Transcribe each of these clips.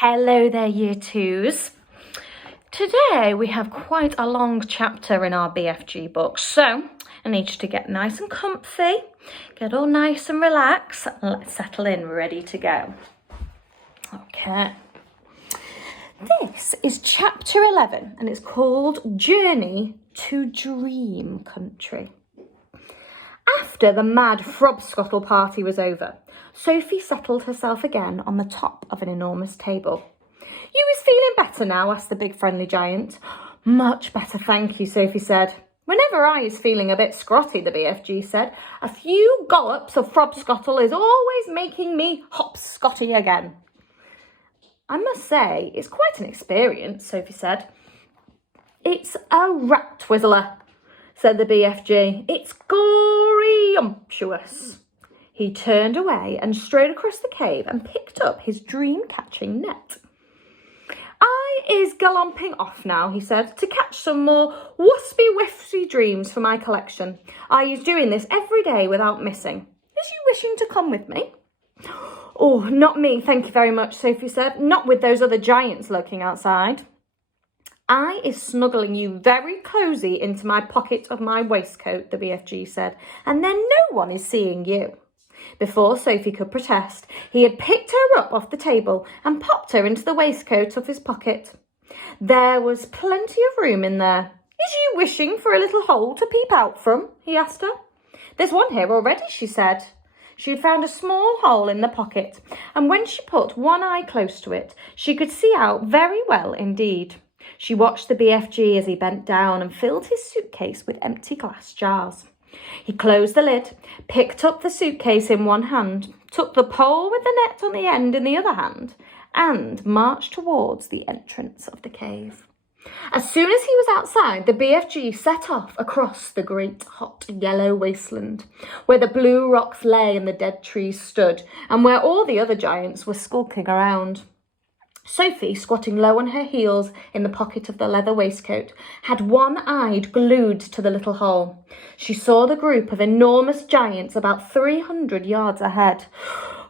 Hello there, Year 2s. Today we have quite a long chapter in our BFG book, so I need you to get nice and comfy, get all nice and relaxed, and let's settle in, ready to go. Okay. This is chapter 11 and it's called Journey to Dream Country. After the mad frobscottle party was over, Sophie settled herself again on the top of an enormous table. "You is feeling better now?" asked the big friendly giant. "Much better, thank you," Sophie said. "Whenever I is feeling a bit scrotty," the BFG said, "a few gollops of frobscottle is always making me hopscotty again." "I must say, it's quite an experience," Sophie said. "It's a rat twizzler," said the BFG. "It's gory-umptuous." He turned away and strode across the cave and picked up his dream-catching net. "I is galloping off now," he said, "to catch some more wispy-whiffy dreams for my collection. I is doing this every day without missing. Is you wishing to come with me?" "Oh, not me, thank you very much," Sophie said. "Not with those other giants lurking outside." "I is snuggling you very cosy into my pocket of my waistcoat," the BFG said, "and then no one is seeing you." Before Sophie could protest, he had picked her up off the table and popped her into the waistcoat of his pocket. There was plenty of room in there. "Is you wishing for a little hole to peep out from?" he asked her. "There's one here already," she said. She had found a small hole in the pocket, and when she put one eye close to it, she could see out very well indeed. She watched the BFG as he bent down and filled his suitcase with empty glass jars. He closed the lid, picked up the suitcase in one hand, took the pole with the net on the end in the other hand, and marched towards the entrance of the cave. As soon as he was outside, the BFG set off across the great hot yellow wasteland, where the blue rocks lay and the dead trees stood, and where all the other giants were skulking around. Sophie, squatting low on her heels in the pocket of the leather waistcoat, had one eye glued to the little hole. She saw the group of enormous giants about 300 yards ahead.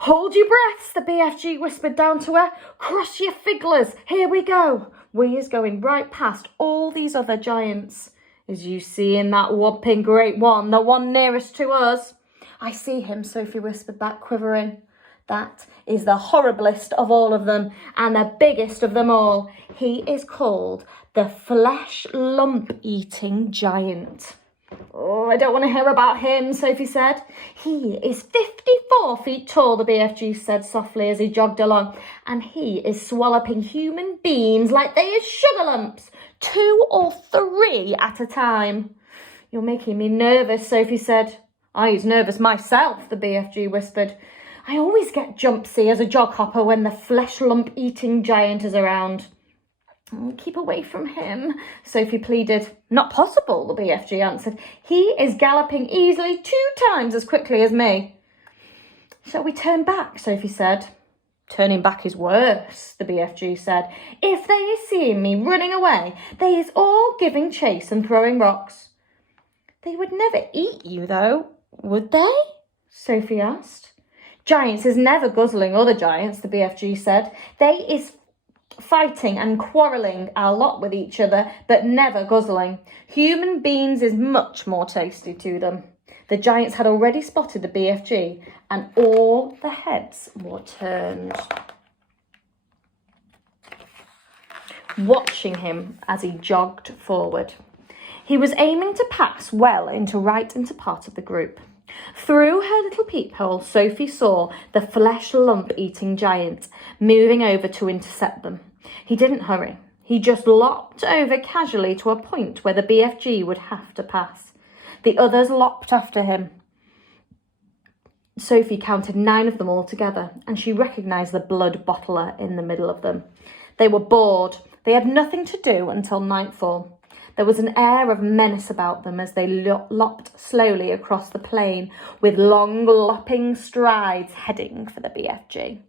"Hold your breaths," the BFG whispered down to her. "Cross your figglers, here we go. We is going right past all these other giants. Is you seeing that whopping great one, the one nearest to us?" "I see him," Sophie whispered back, quivering. "That is the horriblest of all of them and the biggest of them all. He is called the flesh lump-eating giant." "Oh, I don't want to hear about him," Sophie said. "He is 54 feet tall," the BFG said softly as he jogged along, "and he is swallowing human beings like they is sugar lumps, 2 or 3 at a time." "You're making me nervous," Sophie said. "I is nervous myself," the BFG whispered. "I always get jumpsy as a jog hopper when the flesh lump eating giant is around." "Oh, keep away from him," Sophie pleaded. "Not possible," the BFG answered. "He is galloping easily 2 times as quickly as me." "Shall we turn back?" Sophie said. "Turning back is worse," the BFG said. "If they is seeing me running away, they is all giving chase and throwing rocks." "They would never eat you though, would they?" Sophie asked. "Giants is never guzzling other giants," the BFG said. "They is fighting and quarrelling a lot with each other, but never guzzling. Human beings is much more tasty to them." The giants had already spotted the BFG, and all the heads were turned, watching him as he jogged forward. He was aiming to pass well into part of the group. Through her little peephole, Sophie saw the flesh lump-eating giant moving over to intercept them. He didn't hurry. He just lopped over casually to a point where the BFG would have to pass. The others lopped after him. Sophie counted 9 of them all together, and she recognised the blood bottler in the middle of them. They were bored. They had nothing to do until nightfall. There was an air of menace about them as they lopped slowly across the plain with long lopping strides heading for the BFG.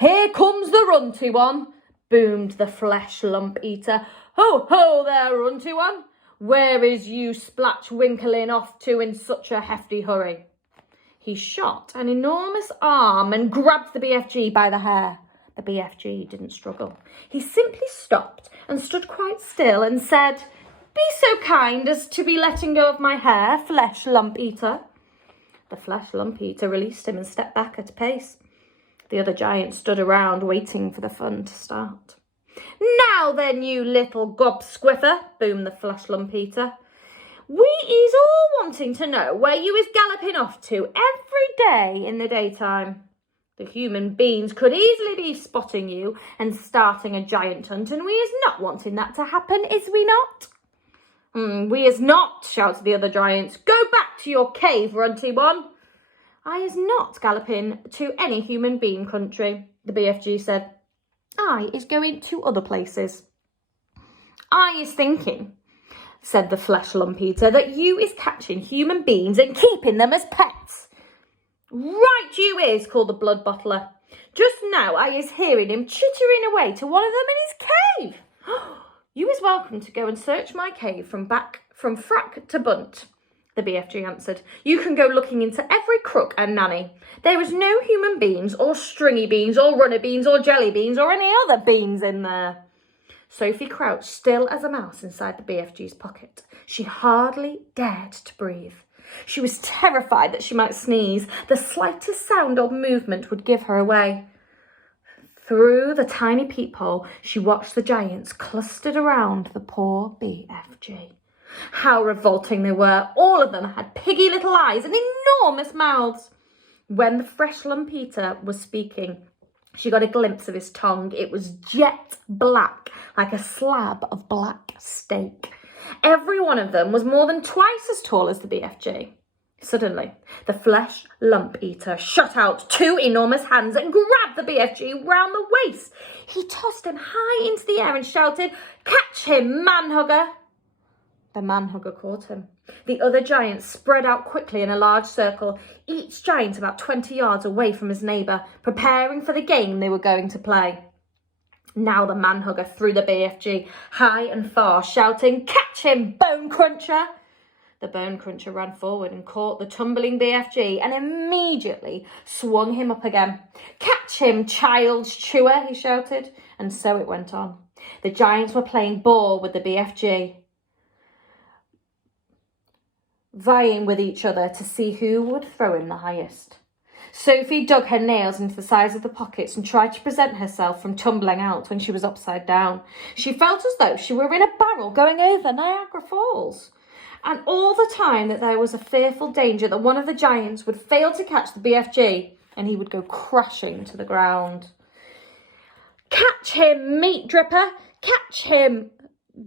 "Here comes the runty one," boomed the flesh lump eater. "Ho, ho there, runty one. Where is you splatch winkling off to in such a hefty hurry?" He shot an enormous arm and grabbed the BFG by the hair. The BFG didn't struggle. He simply stopped and stood quite still and said, "Be so kind as to be letting go of my hair, flesh lump eater." The flesh lump eater released him and stepped back at a pace. The other giants stood around waiting for the fun to start. "Now then, you little gob squiffer," boomed the flesh lump eater. "We is all wanting to know where you is galloping off to every day in the daytime. The human beings could easily be spotting you and starting a giant hunt, and we is not wanting that to happen, is we not?" "We is not," shouted the other giants. "Go back to your cave, runty one." "I is not galloping to any human being country," the BFG said. "I is going to other places." "I is thinking," said the flesh lump eater, "that you is catching human beings and keeping them as pets." "Right you is," called the blood bottler. "Just now I is hearing him chittering away to one of them in his cave." "You is welcome to go and search my cave from frack to bunt," the BFG answered. "You can go looking into every crook and nanny. There is no human beans or stringy beans or runner beans or jelly beans or any other beans in there." Sophie crouched still as a mouse inside the BFG's pocket. She hardly dared to breathe. She was terrified that she might sneeze. The slightest sound or movement would give her away. Through the tiny peephole, she watched the giants clustered around the poor BFG. How revolting they were. All of them had piggy little eyes and enormous mouths. When the fresh lump eater was speaking, she got a glimpse of his tongue. It was jet black, like a slab of black steak. Every one of them was more than twice as tall as the BFG. Suddenly, the flesh lump eater shot out two enormous hands and grabbed the BFG round the waist. He tossed him high into the air and shouted, "Catch him, man-hugger!" The man-hugger caught him. The other giants spread out quickly in a large circle, each giant about 20 yards away from his neighbour, preparing for the game they were going to play. Now the man-hugger threw the BFG high and far, shouting, "Catch him, bone cruncher!" The bone cruncher ran forward and caught the tumbling BFG and immediately swung him up again. "Catch him, child's chewer," he shouted, and so it went on. The giants were playing ball with the BFG, vying with each other to see who would throw him the highest. Sophie dug her nails into the sides of the pockets and tried to prevent herself from tumbling out when she was upside down. She felt as though she were in a barrel going over Niagara Falls. And all the time that there was a fearful danger that one of the giants would fail to catch the BFG and he would go crashing to the ground. "Catch him, meat dripper! Catch him,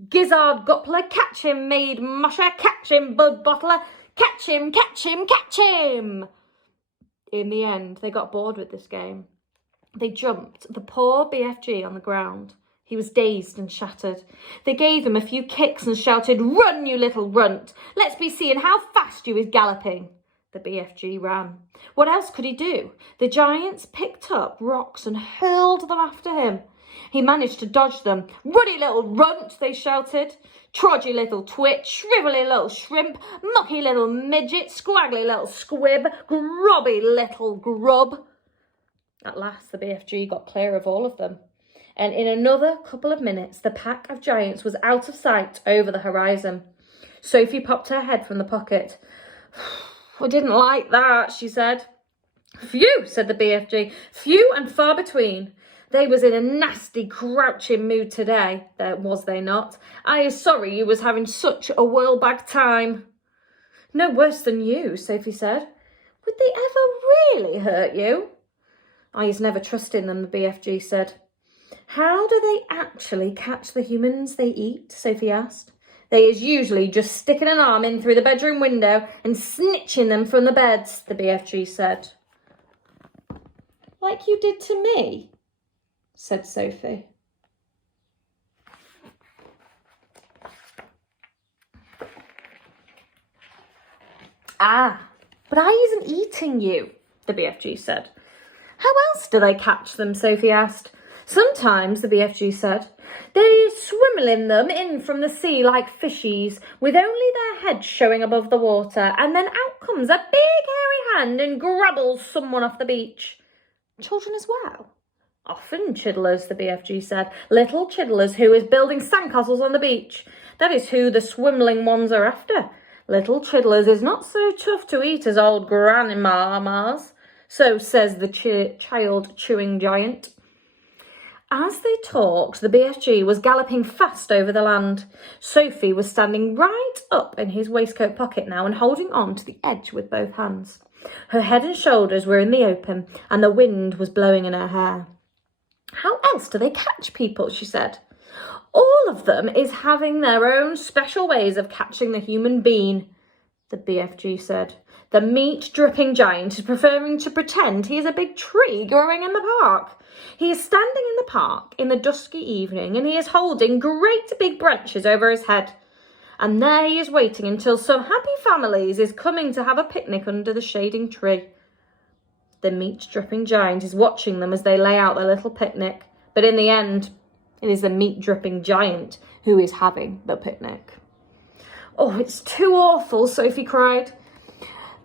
gizzard guppler! Catch him, maid musher! Catch him, bud bottler! Catch him, catch him, catch him!" In the end, they got bored with this game. They jumped the poor BFG on the ground. He was dazed and shattered. They gave him a few kicks and shouted, "Run, you little runt! Let's be seeing how fast you is galloping." The BFG ran. What else could he do? The giants picked up rocks and hurled them after him. He managed to dodge them. "Ruddy little runt," they shouted. "Trodgy little twit, shrivelly little shrimp, mucky little midget, squaggly little squib, grubby little grub." At last, the BFG got clear of all of them. And in another couple of minutes, the pack of giants was out of sight over the horizon. Sophie popped her head from the pocket. "I didn't like that," she said. "Phew," said the BFG. "Few and far between. They was in a nasty, crouching mood today, was they not? I is sorry you was having such a whirlbag time." "No worse than you," Sophie said. "Would they ever really hurt you?" "I is never trusting them," the BFG said. "How do they actually catch the humans they eat?" Sophie asked. "They is usually just sticking an arm in through the bedroom window and snitching them from the beds," the BFG said. "Like you did to me," said Sophie. "Ah, but I isn't eating you," the BFG said. "How else do they catch them?" Sophie asked. "Sometimes," the BFG said, "they swimmelin them in from the sea like fishies, with only their heads showing above the water, and then out comes a big hairy hand and grabbles someone off the beach." "Children as well?" Often chiddlers, the BFG said. Little chiddlers who is building sandcastles on the beach. That is who the swimling ones are after. Little chiddlers is not so tough to eat as old grandma's. So says the child chewing giant. As they talked, the BFG was galloping fast over the land. Sophie was standing right up in his waistcoat pocket now and holding on to the edge with both hands. Her head and shoulders were in the open and the wind was blowing in her hair. How else do they catch people, she said. All of them is having their own special ways of catching the human being, the BFG said. The meat-dripping giant is preferring to pretend he is a big tree growing in the park. He is standing in the park in the dusky evening and he is holding great big branches over his head. And there he is waiting until some happy families is coming to have a picnic under the shading tree. The meat-dripping giant is watching them as they lay out their little picnic. But in the end, it is the meat-dripping giant who is having the picnic. Oh, it's too awful, Sophie cried.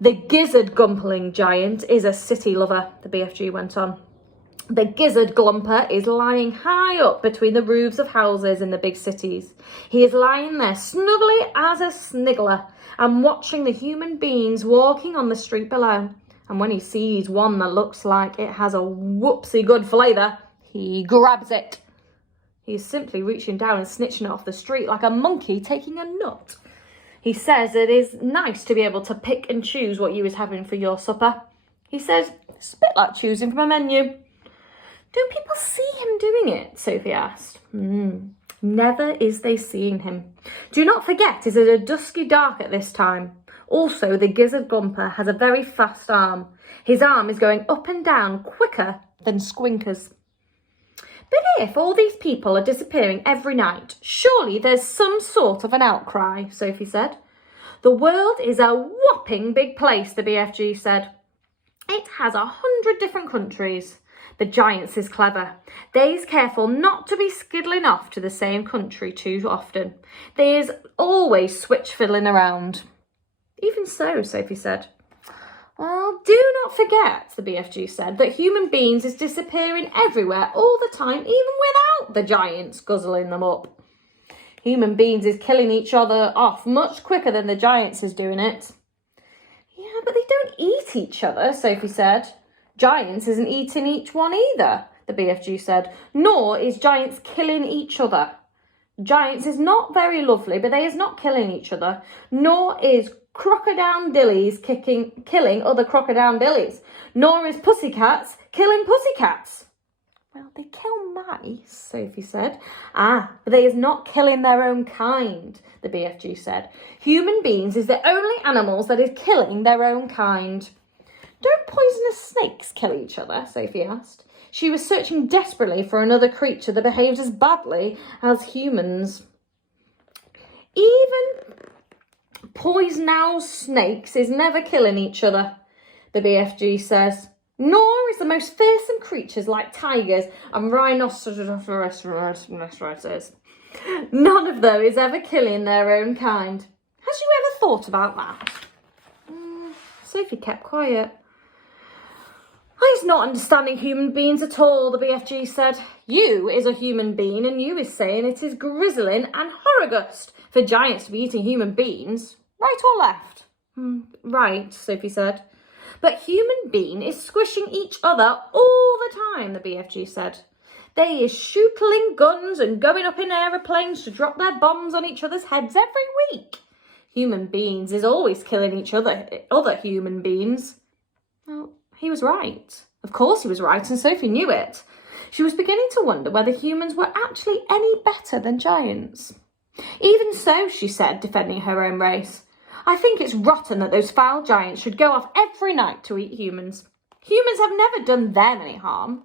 The gizzard-gumpling giant is a city lover, the BFG went on. The gizzard glumper is lying high up between the roofs of houses in the big cities. He is lying there snugly as a sniggler and watching the human beings walking on the street below. And when he sees one that looks like it has a whoopsie good flavour, he grabs it. He is simply reaching down and snitching it off the street like a monkey taking a nut. He says it is nice to be able to pick and choose what you is having for your supper. He says it's a bit like choosing from a menu. Don't people see him doing it? Sophie asked. Never is they seeing him. Do not forget it is a dusky dark at this time. Also, the gizzard glumper has a very fast arm. His arm is going up and down quicker than Squinker's. But if all these people are disappearing every night, surely there's some sort of an outcry, Sophie said. The world is a whopping big place, the BFG said. It has 100 different countries. The giants is clever. They's careful not to be skiddling off to the same country too often. They's always switch fiddling around. Even so, Sophie said. Well, do not forget, the BFG said, that human beings is disappearing everywhere all the time, even without the giants guzzling them up. Human beings is killing each other off much quicker than the giants is doing it. Yeah, but they don't eat each other, Sophie said. Giants isn't eating each one either, the BFG said, nor is giants killing each other. Giants is not very lovely, but they is not killing each other, nor is crocodile dillies killing other crocodile dillies, nor is pussycats killing pussycats. Well, they kill mice, Sophie said. But they is not killing their own kind, the BFG said. Human beings is the only animals that is killing their own kind. Don't poisonous snakes kill each other? Sophie asked. She was searching desperately for another creature that behaves as badly as humans. Even poisonous snakes is never killing each other, the BFG says. Nor is the most fearsome creatures like tigers and rhinoceroses. None of them is ever killing their own kind. Has you ever thought about that? Sophie kept quiet. I's not understanding human beings at all, the BFG said. You is a human being and you is saying it is grizzling and horrogust for giants to be eating human beings. Right or left? Right, Sophie said. But human being is squishing each other all the time, the BFG said. They is shooting guns and going up in aeroplanes to drop their bombs on each other's heads every week. Human beings is always killing each other human beings. Well, he was right. Of course he was right, and Sophie knew it. She was beginning to wonder whether humans were actually any better than giants. Even so, she said, defending her own race, I think it's rotten that those foul giants should go off every night to eat humans. Humans have never done them any harm.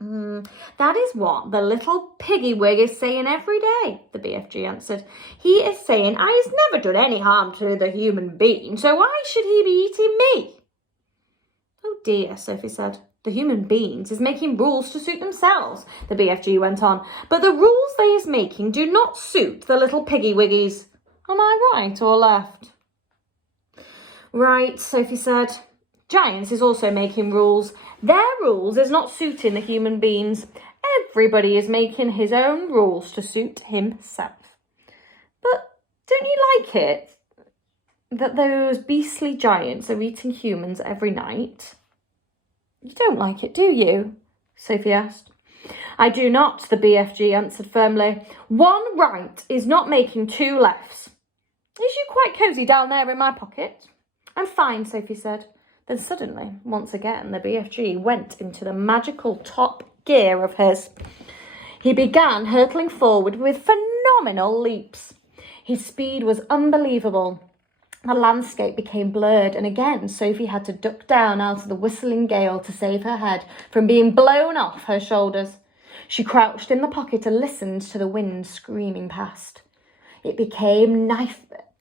That is what the little piggywig is saying every day, the BFG answered. He is saying I has never done any harm to the human being, so why should he be eating me? Oh dear, Sophie said. The human beings is making rules to suit themselves, the BFG went on. But the rules they is making do not suit the little piggywiggies. Am I right or left? Right, Sophie said. Giants is also making rules. Their rules is not suiting the human beings. Everybody is making his own rules to suit himself. But don't you like it that those beastly giants are eating humans every night? You don't like it, do you? Sophie asked. I do not, the BFG answered firmly. One right is not making two lefts. Is you quite cosy down there in my pocket? I'm fine, Sophie said. Then suddenly, once again, the BFG went into the magical top gear of his. He began hurtling forward with phenomenal leaps. His speed was unbelievable. The landscape became blurred, and again Sophie had to duck down out of the whistling gale to save her head from being blown off her shoulders. She crouched in the pocket and listened to the wind screaming past. It became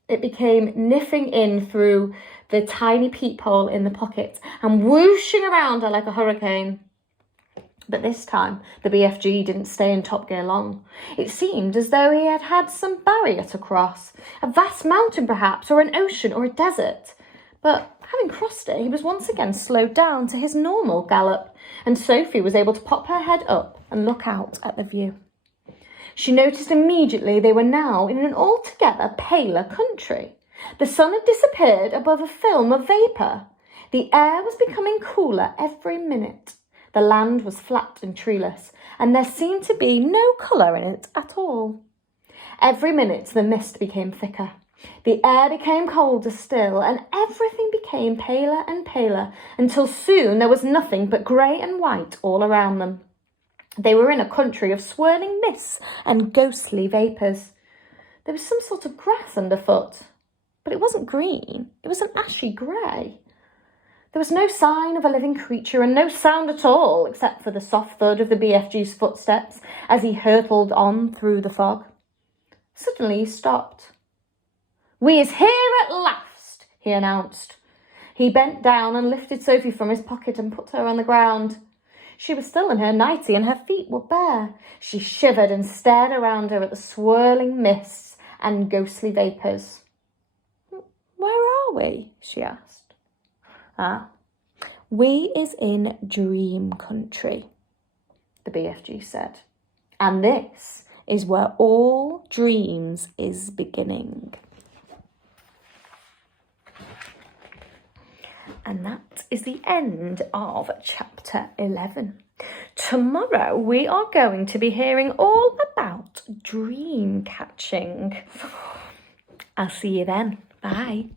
niffing in through the tiny peephole in the pocket and whooshing around her like a hurricane. But this time, the BFG didn't stay in top gear long. It seemed as though he had had some barrier to cross, a vast mountain perhaps, or an ocean, or a desert. But having crossed it, he was once again slowed down to his normal gallop, and Sophie was able to pop her head up and look out at the view. She noticed immediately they were now in an altogether paler country. The sun had disappeared above a film of vapour. The air was becoming cooler every minute. The land was flat and treeless, and there seemed to be no colour in it at all. Every minute the mist became thicker. The air became colder still, and everything became paler and paler, until soon there was nothing but grey and white all around them. They were in a country of swirling mists and ghostly vapours. There was some sort of grass underfoot, but it wasn't green, it was an ashy grey. There was no sign of a living creature and no sound at all, except for the soft thud of the BFG's footsteps as he hurtled on through the fog. Suddenly he stopped. We is here at last, he announced. He bent down and lifted Sophie from his pocket and put her on the ground. She was still in her nightie and her feet were bare. She shivered and stared around her at the swirling mists and ghostly vapours. Where are we? She asked. We is in dream country, the BFG said. And this is where all dreams is beginning. And that is the end of chapter 11. Tomorrow we are going to be hearing all about dream catching. I'll see you then. Bye.